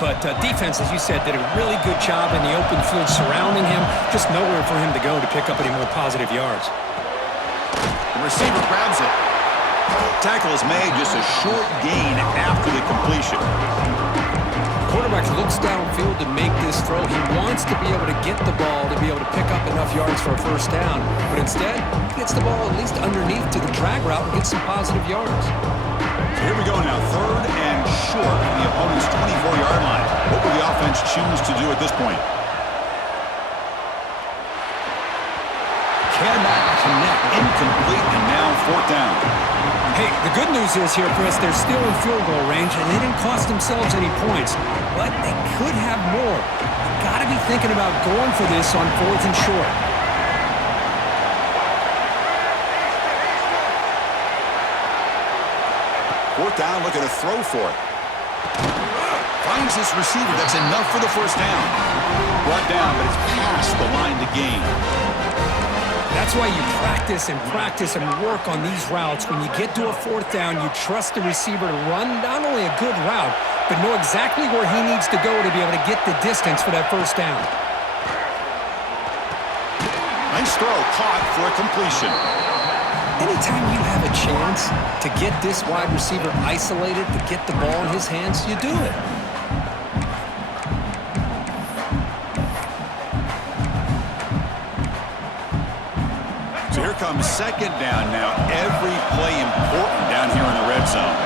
But defense, as you said, did a really good job in the open field surrounding him. Just nowhere for him to go to pick up any more positive yards. The receiver grabs it. Tackle is made, just a short gain after the completion. Quarterback looks downfield to make this throw. He wants to be able to get the ball to be able to pick up enough yards for a first down. But instead, he gets the ball at least underneath to the drag route and gets some positive yards. Here we go now, 3rd and short from the opponent's 24-yard line. What will the offense choose to do at this point? Cannot connect, incomplete, and now 4th down. Hey, the good news is here, Chris, they're still in field goal range, and they didn't cost themselves any points. But they could have more. You've got to be thinking about going for this on 4th and short. 4th down, looking to throw for it. Finds this receiver. That's enough for the first down. Brought down, but it's past the line to gain. That's why you practice and work on these routes. When you get to a 4th down, you trust the receiver to run not only a good route, but know exactly where he needs to go to be able to get the distance for that first down. Nice throw, caught for a completion. Anytime you have a chance to get this wide receiver isolated, to get the ball in his hands, you do it. So here comes 2nd down now. Every play important down here in the red zone.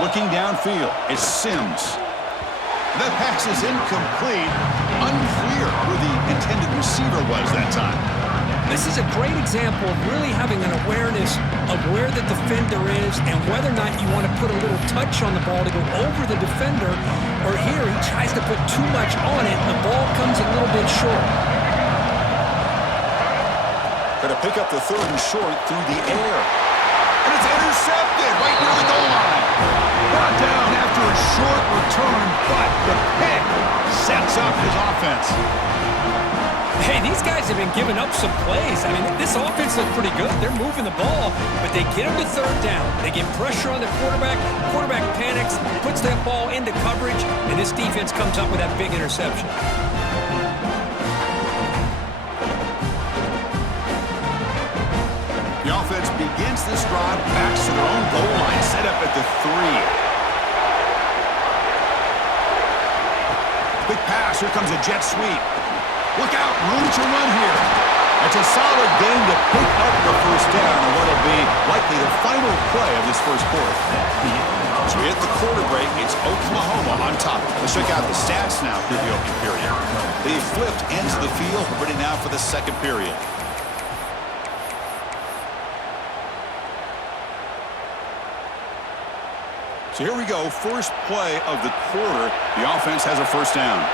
Looking downfield, it's Sims. That pass is incomplete. Unclear who the intended receiver was that time. This is a great example of really having an awareness of where the defender is and whether or not you want to put a little touch on the ball to go over the defender, or here he tries to put too much on it and the ball comes a little bit short. Going to pick up the 3rd and short through the air. And it's intercepted right near the goal line. Brought down after a short return, but the pick sets up his offense. Hey, these guys have been giving up some plays. I mean, this offense looked pretty good. They're moving the ball, but they get him to 3rd down. They get pressure on the quarterback. Quarterback panics, puts that ball into coverage, and this defense comes up with that big interception. The offense begins this drive, backs to their own goal line, set up at the 3. Big pass, here comes a jet sweep. Look out, room to run here. That's a solid game to pick up the first down on what will be likely the final play of this first quarter. So we hit the quarter break. It's Oklahoma on top. Let's check out the stats now through the opening period. They flipped ends of the field, ready now for the second period. So here we go, first play of the quarter. The offense has a first down.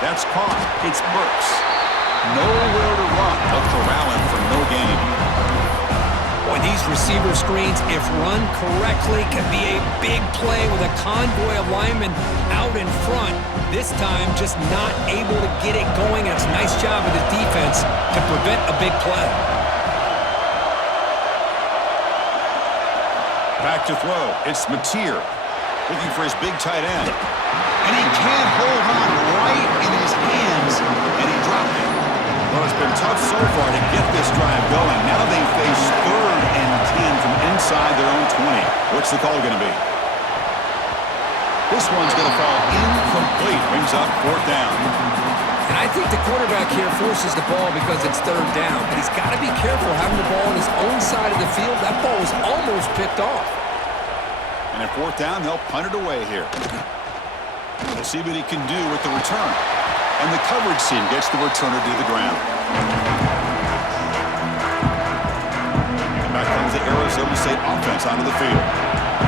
That's caught. It's Burks. Nowhere to run. They'll corral him for no gain. Boy, these receiver screens, if run correctly, can be a big play with a convoy of linemen out in front. This time, just not able to get it going. It's a nice job of the defense to prevent a big play. Back to throw. It's Mateer looking for his big tight end. And he can't hold on right in his hands, and he dropped it. Well, it's been tough so far to get this drive going. Now they face 3rd and 10 from inside their own 20. What's the call going to be? This one's going to fall incomplete. Brings up 4th down. And I think the quarterback here forces the ball because it's 3rd down. But he's got to be careful having the ball on his own side of the field. That ball was almost picked off. And at 4th down, they'll punt it away here. We'll see what he can do with the return. And the coverage team gets the returner to the ground. And back comes the Arizona State offense onto the field.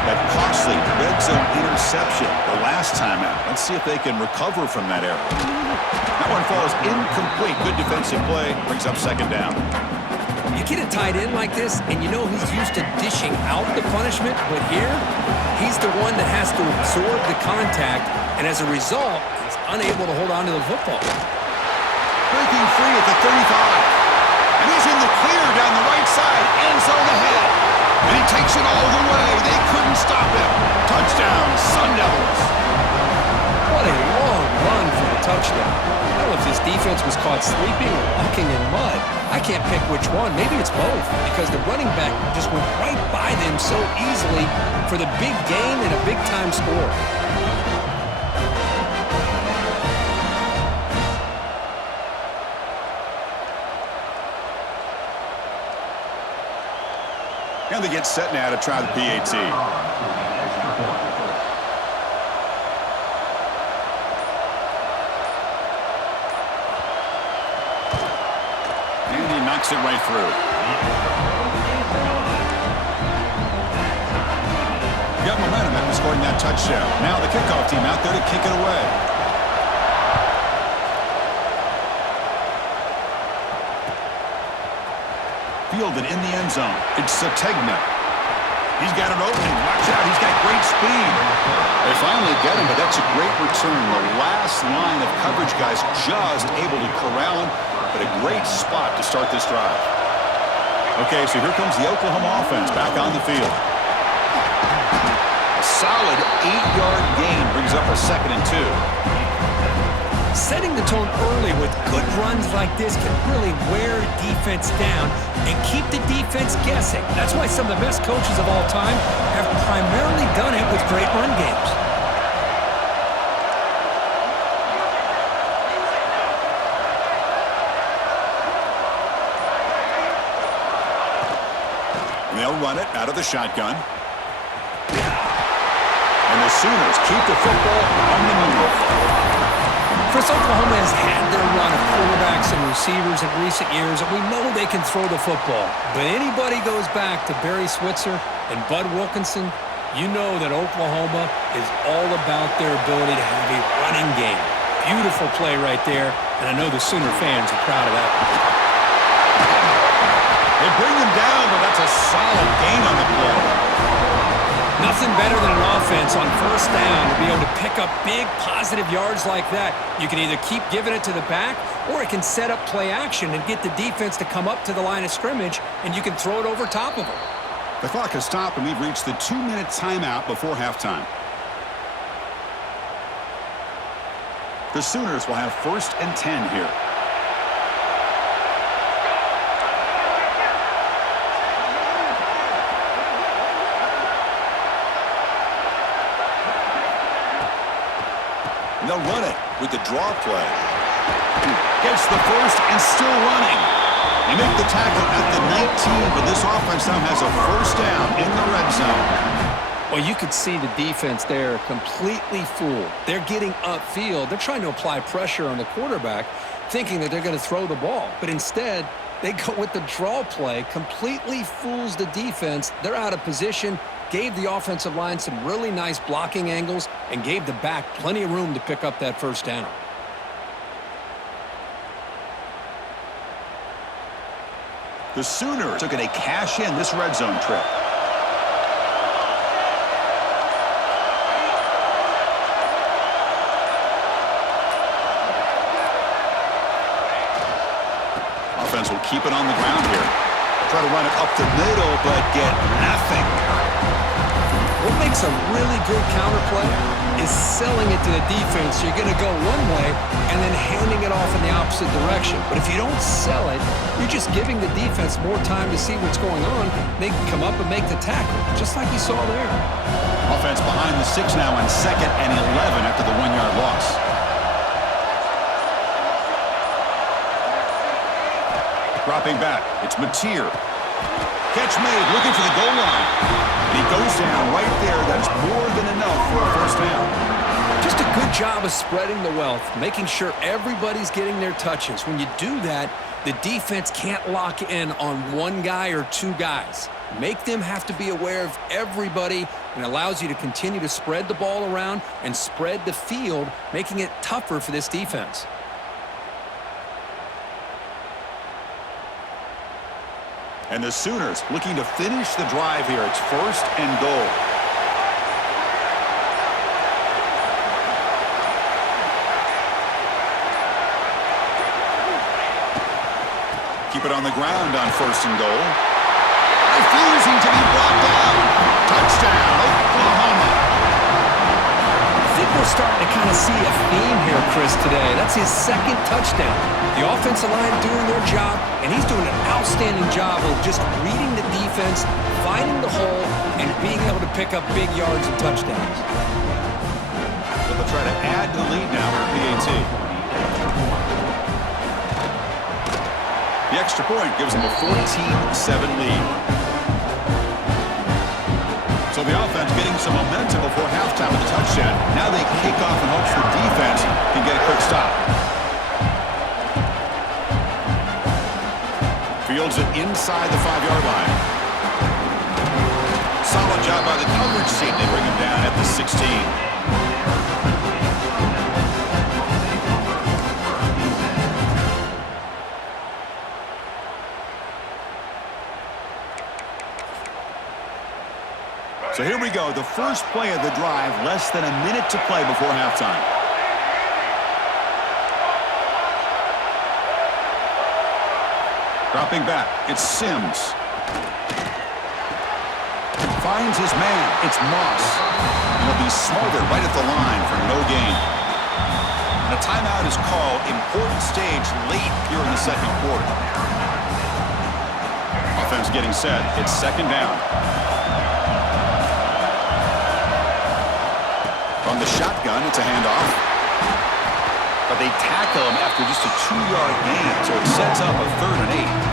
That costly red zone interception the last time out. Let's see if they can recover from that error. That one falls incomplete. Good defensive play. Brings up 2nd down. You get a tight end like this, and you know he's used to dishing out the punishment, but here, he's the one that has to absorb the contact, and as a result, he's unable to hold on to the football. Breaking free at the 35. And he's in the clear down the right side, end zone ahead. And he takes it all the way. They couldn't stop him. Touchdown, Sun Devils. What a long run for the touchdown. I don't know if this defense was caught sleeping or walking in mud. I can't pick which one. Maybe it's both, because the running back just went right by them so easily for the big gain and a big-time score. And they get set now to try the PAT. And he knocks it right through. Got momentum after scoring that touchdown. Now the kickoff team out there to kick it away. Fielded in the end zone. It's Sategna. He's got it open. Watch out. He's got great speed. They finally get him, but that's a great return. The last line of coverage guys just able to corral him, but a great spot to start this drive. Okay, so here comes the Oklahoma offense back on the field. A solid 8-yard gain brings up a 2nd and 2. Setting the tone early with good runs like this can really wear defense down and keep the defense guessing. That's why some of the best coaches of all time have primarily done it with great run games. And they'll run it out of the shotgun. And the Sooners keep the football on the move. First, Oklahoma has had their run of quarterbacks and receivers in recent years, and we know they can throw the football. But anybody goes back to Barry Switzer and Bud Wilkinson, you know that Oklahoma is all about their ability to have a running game. Beautiful play right there, and I know the Sooner fans are proud of that. They bring them down, but that's a solid gain on the play. Nothing better than an offense on first down to be able to pick up big positive yards like that. You can either keep giving it to the back, or it can set up play action and get the defense to come up to the line of scrimmage, and you can throw it over top of them. The clock has stopped, and we've reached the 2-minute timeout before halftime. The Sooners will have 1st and 10 here. And they'll run it with the draw play. Gets the first and still running. They make the tackle at the 19, but this offense now has a 1st down in the red zone. Well, you could see the defense there completely fooled. They're getting upfield. They're trying to apply pressure on the quarterback, thinking that they're going to throw the ball. But instead, they go with the draw play, completely fools the defense. They're out of position. Gave the offensive line some really nice blocking angles and gave the back plenty of room to pick up that 1st down. The Sooners took it a cash in this red zone trip. Offense will keep it on the ground here. Try to run it up the middle, but get nothing. What makes a really good counter play is selling it to the defense. You're going to go one way and then handing it off in the opposite direction. But if you don't sell it, you're just giving the defense more time to see what's going on. They can come up and make the tackle, just like you saw there. Offense behind the 6 now on 2nd and 11 after the 1-yard loss. Dropping back, it's Mateer. Catch made, looking for the goal line. And he goes down right there. That's more than enough for a 1st down. Just a good job of spreading the wealth, making sure everybody's getting their touches. When you do that, the defense can't lock in on one guy or 2 guys. Make them have to be aware of everybody, and allows you to continue to spread the ball around and spread the field, making it tougher for this defense. And the Sooners looking to finish the drive here. It's 1st and goal. Keep it on the ground on 1st and goal. Refusing to be brought down. Touchdown, Oklahoma. I think we're starting to kind of see a theme here, Chris, today. That's his 2nd touchdown. The offensive line doing their job, and he's doing an outstanding job of just reading the defense, finding the hole, and being able to pick up big yards and touchdowns. So they'll try to add to the lead now for PAT. The extra point gives them a 14-7 lead. So the offense getting some momentum before halftime with a touchdown. Now they kick off in hopes the defense can get a quick stop. Fields it inside the 5-yard line. Solid job by the coverage team. They bring him down at the 16. So here we go, the first play of the drive, less than a minute to play before halftime. Dropping back, it's Sims. Finds his man, it's Moss. And he'll be smothered right at the line for no gain. And a timeout is called, important stage late here in the 2nd quarter. Offense getting set, it's 2nd down. From the shotgun, it's a handoff. But they tackle him after just a 2-yard gain, so it sets up a 3rd and 8.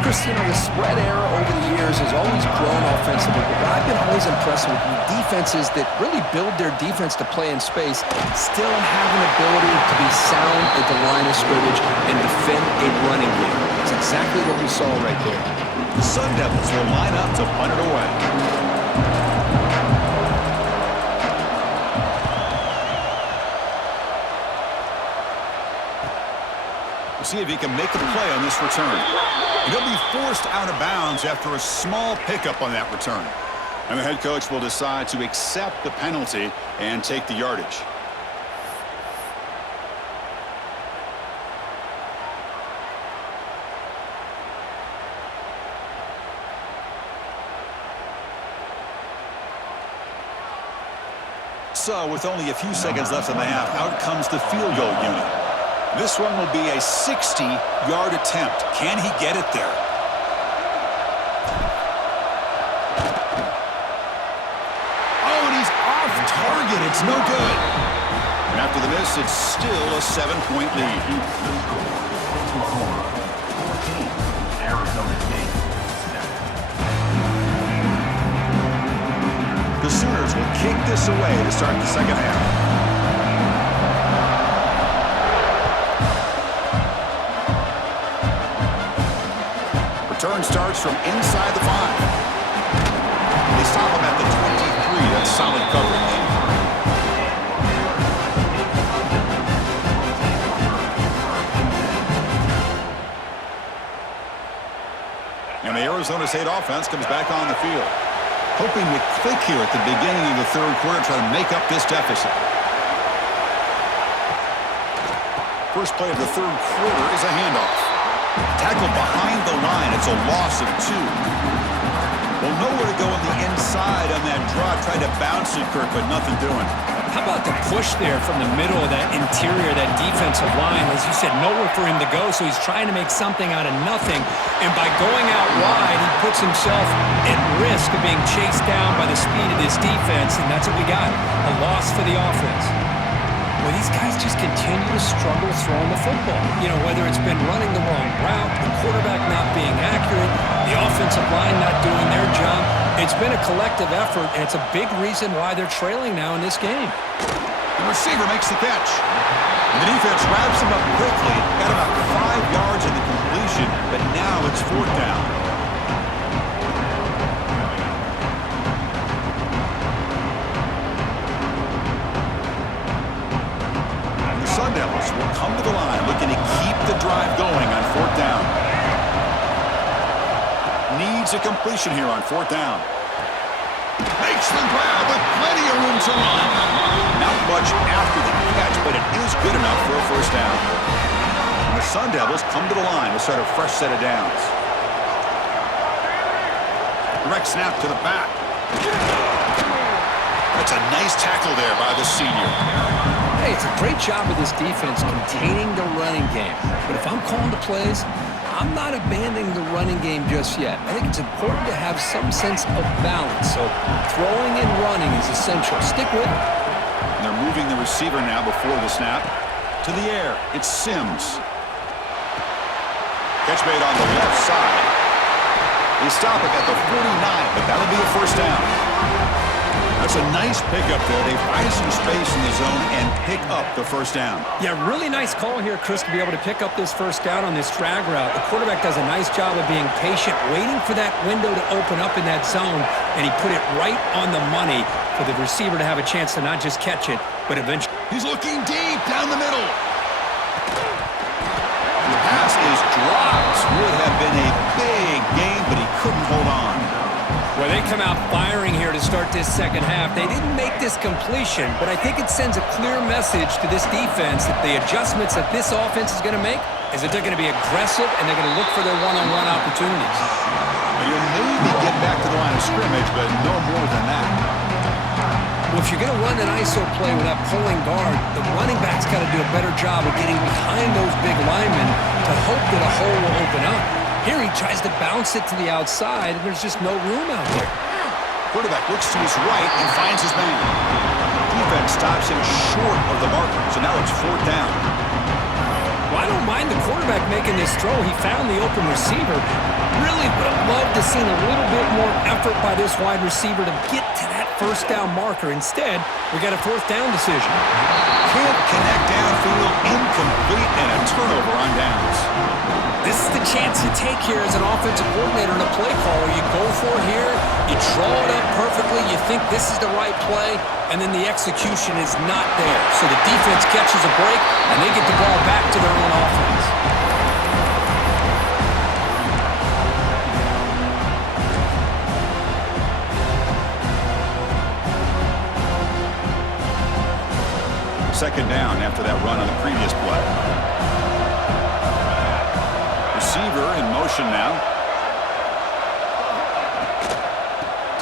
Chris, the spread era over the years has always grown offensively, but I've been always impressed with defenses that really build their defense to play in space, still have an ability to be sound at the line of scrimmage and defend a running game. It's exactly what we saw right there. The Sun Devils will line up to punt it away. See if he can make a play on this return. And he'll be forced out of bounds after a small pickup on that return. And the head coach will decide to accept the penalty and take the yardage. So with only a few seconds left in the half, out comes the field goal unit. This one will be a 60-yard attempt. Can he get it there? Oh, and he's off target. It's no good. And after the miss, it's still a 7-point lead. The Sooners will kick this away to start the 2nd half. Return starts from inside the 5. They stop him at the 23. That's solid coverage. And the Arizona State offense comes back on the field. Hoping to click here at the beginning of the 3rd quarter, try to make up this deficit. First play of the 3rd quarter is a handoff. Tackled behind the line. It's a loss of 2. Well, nowhere to go on the inside on that draw. Tried to bounce it, Kirk, but nothing doing. How about the push there from the middle of that interior, that defensive line? As you said, nowhere for him to go, so he's trying to make something out of nothing. And by going out wide, he puts himself at risk of being chased down by the speed of this defense, and that's what we got, a loss for the offense. Well, these guys just continue to struggle throwing the football. You know, whether it's been running the wrong route, the quarterback not being accurate, the offensive line not doing their job. It's been a collective effort, and it's a big reason why they're trailing now in this game. The receiver makes the catch. And the defense wraps him up quickly. Got about 5 yards in the completion, but now it's 4th down. Sun Devils will come to the line looking to keep the drive going on 4th down. a completion here on 4th down. Makes the grab with plenty of room to run. Not much after the catch, but it is good enough for a 1st down. And the Sun Devils come to the line to start a fresh set of downs. Direct snap to the back. That's a nice tackle there by the senior. Hey, it's a great job of this defense containing the running game. But if I'm calling the plays, I'm not abandoning the running game just yet. I think it's important to have some sense of balance. So throwing and running is essential. Stick with it. And they're moving the receiver now before the snap. To the air, it's Sims. Catch made on the left side. They stop it at the 49, but that'll be a 1st down. That's a nice pickup there. They find some space in the zone and pick up the 1st down. Yeah, really nice call here, Chris, to be able to pick up this 1st down on this drag route. The quarterback does a nice job of being patient, waiting for that window to open up in that zone, and he put it right on the money for the receiver to have a chance to not just catch it, but eventually. He's looking deep down the middle. And the pass is dropped. Would have been a big gain, but he couldn't hold on. Well, they come out firing here to start this 2nd half. They didn't make this completion, but I think it sends a clear message to this defense that the adjustments that this offense is going to make is that they're going to be aggressive and they're going to look for their one-on-one opportunities. You'll maybe get back to the line of scrimmage, but no more than that. Well, if you're going to run an ISO play with that pulling guard, the running back's got to do a better job of getting behind those big linemen to hope that a hole will open up. Here he tries to bounce it to the outside, and there's just no room out there. Quarterback looks to his right and finds his man. Defense stops him short of the marker, so now it's 4th down. Well, I don't mind the quarterback making this throw. He found the open receiver. Really would have loved to seen a little bit more effort by this wide receiver to get to that 1st down marker. Instead, we got a 4th down decision. Can't connect downfield, incomplete, and a turnover on downs. This is the chance you take here as an offensive coordinator and a play caller. You go for it here, you draw it up perfectly, you think this is the right play, and then the execution is not there. So the defense catches a break, and they get the ball back to their own offense. Second down after that run on the previous play. Receiver in motion now.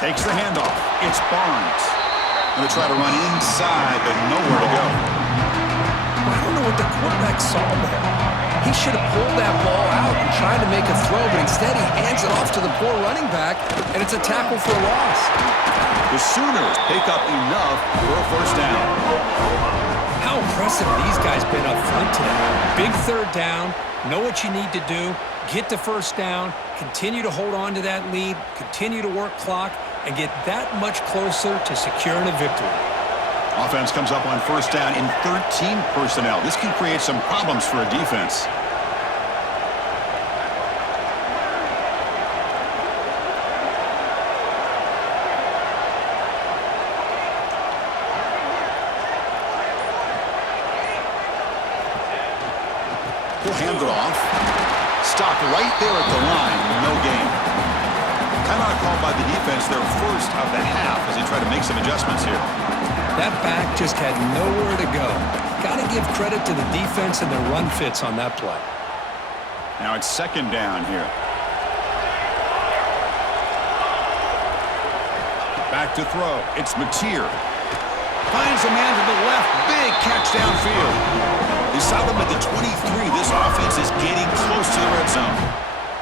Takes the handoff. It's Barnes. Going to try to run inside, but nowhere to go. I don't know what the quarterback saw there. He should have pulled that ball out and tried to make a throw, but instead he hands it off to the poor running back, and it's a tackle for a loss. The Sooners pick up enough for a 1st down. How impressive these guys been up front today. Big 3rd down, know what you need to do, get the 1st down, continue to hold on to that lead, continue to work clock, and get that much closer to securing a victory. Offense comes up on 1st down in 13 personnel. This can create some problems for a defense. He'll hand it off. Stopped right there at the line. No gain. Timeout called by the defense, their 1st of the half, as they try to make some adjustments here. That back just had nowhere to go. Got to give credit to the defense and their run fits on that play. Now it's 2nd down here. Back to throw. It's Mateer. Finds a man to the left. Big catch downfield. They stop him at the 23. This offense is getting close to the red zone.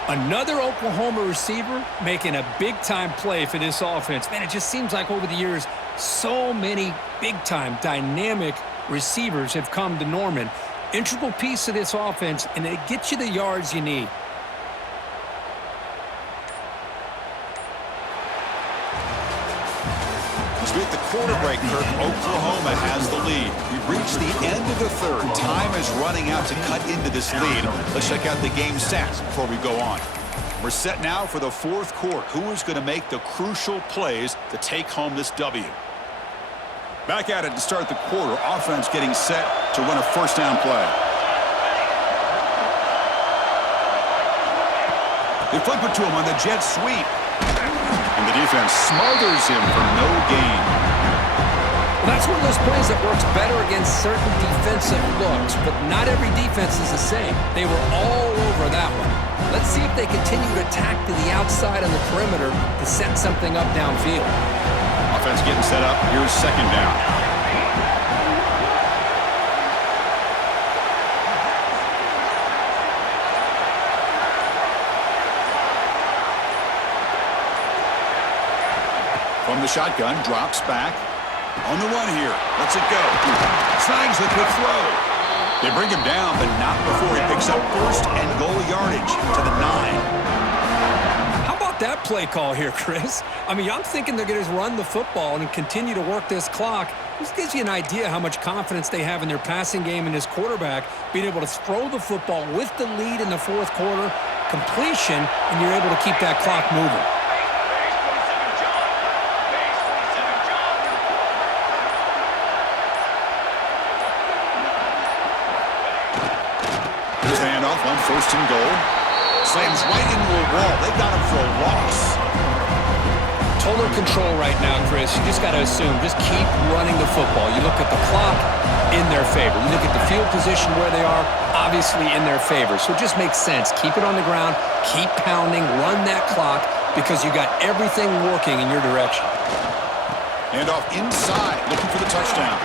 Another Oklahoma receiver making a big-time play for this offense. Man, it just seems like over the years, so many big-time, dynamic receivers have come to Norman. Integral piece of this offense, and it gets you the yards you need. As we hit the quarter break, Kirk, Oklahoma has the lead. We've reached the end of the 3rd. Time is running out to cut into this lead. Let's check out the game stats before we go on. We're set now for the 4th quarter. Who is going to make the crucial plays to take home this W? Back at it to start the quarter. Offense getting set to run a 1st down play. They flip it to him on the jet sweep. And the defense smothers him for no gain. Well, that's one of those plays that works better against certain defensive looks, but not every defense is the same. They were all over that one. Let's see if they continue to attack to the outside on the perimeter to set something up downfield. Offense getting set up. Here's second down. From the shotgun, drops back. On the run here. Lets it go. Snags the quick throw. They bring him down, but not before he picks up first and goal yardage to the 9. How about that play call here, Chris? I mean, I'm thinking they're going to run the football and continue to work this clock. This gives you an idea how much confidence they have in their passing game and his quarterback being able to throw the football with the lead in the fourth quarter, completion, and you're able to keep that clock moving. On first and goal. Slams right into a wall. They got him for a loss. Total control right now, Chris. You just got to assume, just keep running the football. You look at the clock, in their favor. You look at the field position where they are, obviously in their favor. So it just makes sense. Keep it on the ground, keep pounding, run that clock, because you got everything working in your direction. Handoff inside, looking for the touchdown.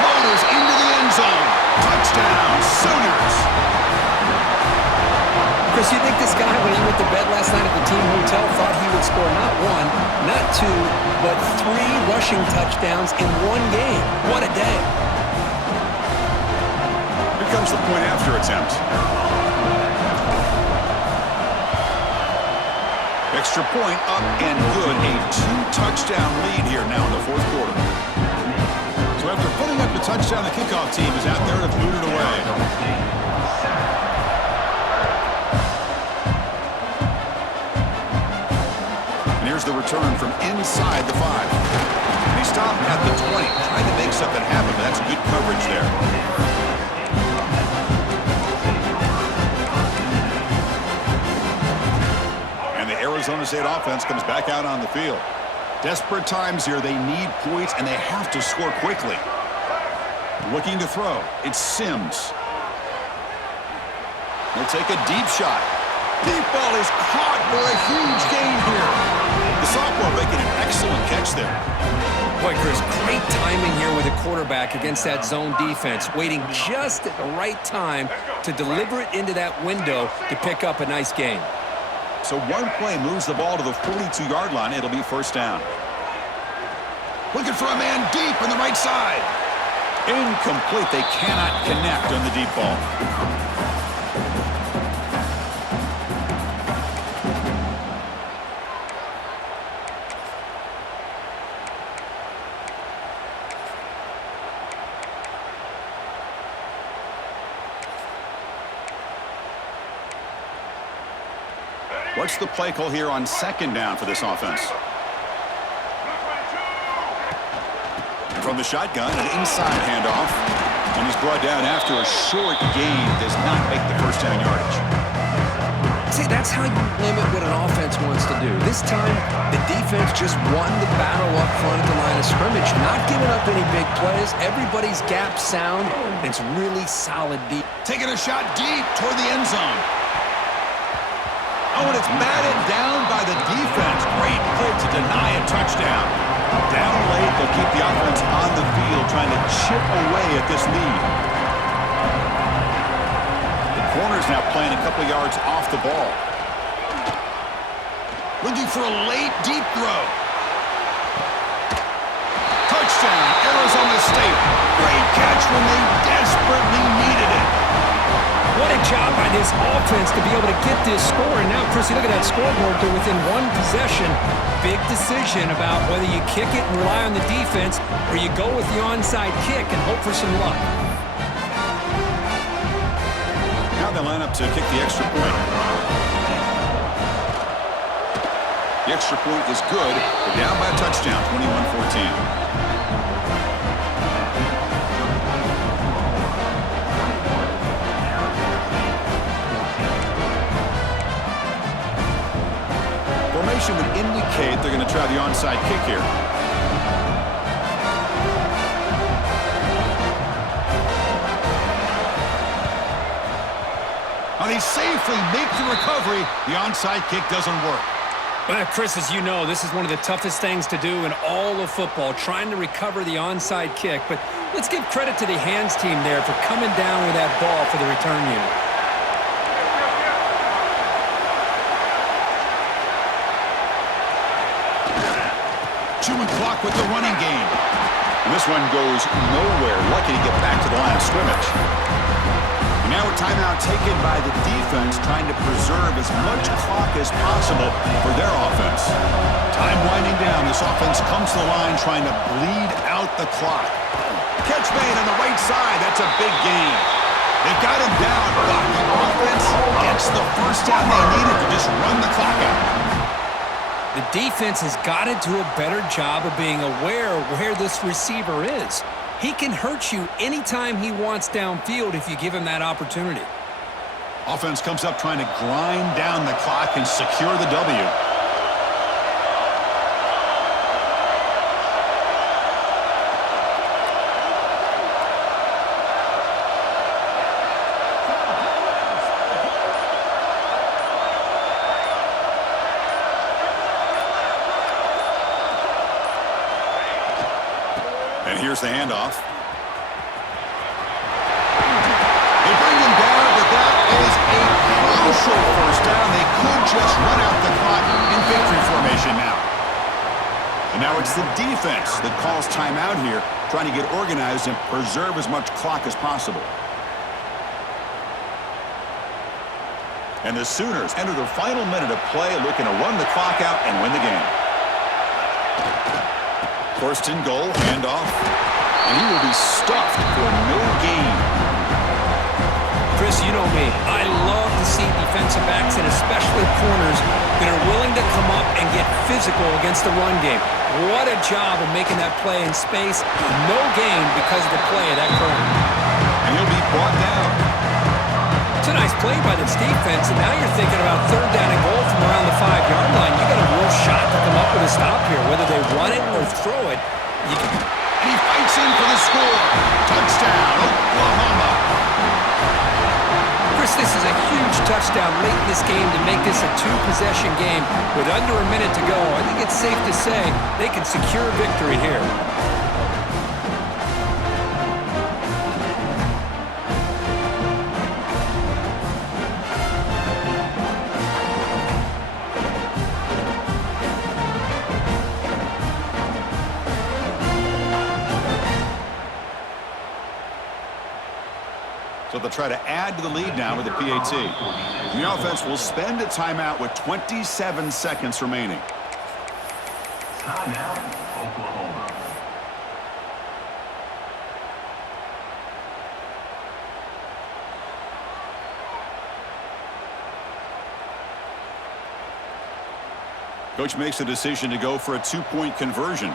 Motors into the end zone. Touchdown, Sooners! Chris, you think this guy, when he went to bed last night at the team hotel, thought he would score not one, not two, but 3 rushing touchdowns in one game? What a day. Here comes the point after attempt. Extra point up and good. A 2-touchdown lead here now in the fourth quarter. So after putting up the touchdown, the kickoff team is out there to boot it away. And here's the return from inside the 5. And he stopped at the 20, trying to make something happen, but that's good coverage there. And the Arizona State offense comes back out on the field. Desperate times here. They need points, and they have to score quickly. Looking to throw. It's Sims. They'll take a deep shot. Deep ball is caught for a huge gain here. The sophomore making an excellent catch there. Boy, Chris, great timing here with the quarterback against that zone defense, waiting just at the right time to deliver it into that window to pick up a nice gain. So one play moves the ball to the 42-yard line. It'll be first down. Looking for a man deep on the right side. Incomplete. They cannot connect on the deep ball. What's the play call here on second down for this offense? From the shotgun, an inside handoff. And he's brought down after a short gain. Does not make the first down yardage. See, that's how you limit what an offense wants to do. This time, the defense just won the battle up front at the line of scrimmage, not giving up any big plays. Everybody's gap sound. It's really solid deep. Taking a shot deep toward the end zone. Oh, and it's batted down by the defense. Great play to deny a touchdown. Down late, they'll keep the offense on the field, trying to chip away at this lead. The corner's now playing a couple yards off the ball. Looking for a late, deep throw. Touchdown, Arizona State. Great catch when they desperately needed it. What a job by this offense to be able to get this score. And now, Chris, you look at that scoreboard. They're within one possession. Big decision about whether you kick it and rely on the defense or you go with the onside kick and hope for some luck. Now they line up to kick the extra point. The extra point is good. They're down by a touchdown, 21-14. formation would indicate they're going to try the onside kick here. Now they safely make the recovery. The onside kick doesn't work. Well, Chris, as you know, this is one of the toughest things to do in all of football, trying to recover the onside kick. But let's give credit to the hands team there for coming down with that ball for the return unit. Chewing clock with the running game. And this one goes nowhere. Lucky to get back to the line of scrimmage. And now a timeout taken by the defense, trying to preserve as much clock as possible for their offense. Time winding down. This offense comes to the line trying to bleed out the clock. Catch made on the right side. That's a big gain. They got him down, but the offense gets the first down they needed to just run the clock out. The defense has got to do a better job of being aware of where this receiver is. He can hurt you anytime he wants downfield if you give him that opportunity. Offense comes up trying to grind down the clock and secure the W. And here's the handoff. They bring him down, but that is a crucial first down. They could just run out the clock in victory formation now. And now it's the defense that calls timeout here, trying to get organized and preserve as much clock as possible. And the Sooners enter the final minute of play, looking to run the clock out and win the game. First and goal, handoff, and he will be stuffed for no gain. Chris, you know me. I love to see defensive backs and especially corners that are willing to come up and get physical against the run game. What a job of making that play in space. No gain because of the play of that corner. And he'll be brought down. It's a nice play by this defense, and now you're thinking about third down and goal from around the 5-yard line. You got a real shot to come up with a stop here, whether they run it or throw it. And he fights in for the score. Touchdown, Oklahoma. Chris, this is a huge touchdown late in this game to make this a two-possession game with under a minute to go. I think it's safe to say they can secure victory here. So they'll try to add to the lead now with the PAT. And the offense will spend a timeout with 27 seconds remaining. Timeout, Oklahoma. Coach makes the decision to go for a two-point conversion.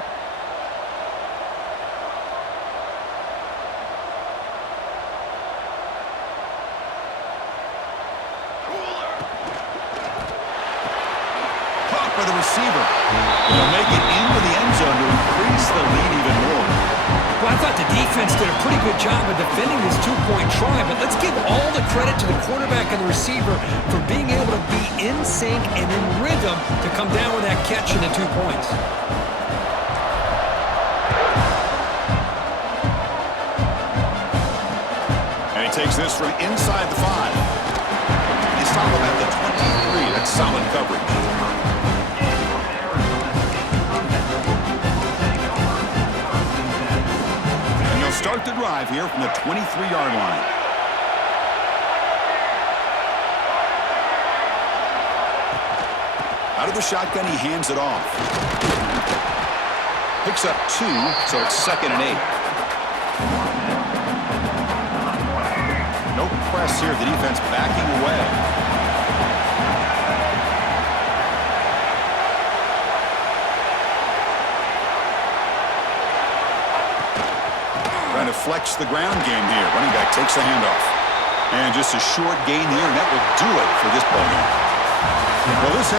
By the receiver. And they'll make it into the end zone to increase the lead even more. Well, I thought the defense did a pretty good job of defending this two-point try, but let's give all the credit to the quarterback and the receiver for being able to be in sync and in rhythm to come down with that catch and the 2 points. And he takes this from inside the 5. They stop him at the 23. That's solid coverage. Start the drive here from the 23-yard line. Out of the shotgun, he hands it off. Picks up 2, so it's 2nd and 8. No press here. The defense backing away. Trying to flex the ground game here. Running back takes the handoff. And just a short gain here, and that will do it for this ball game. Well, this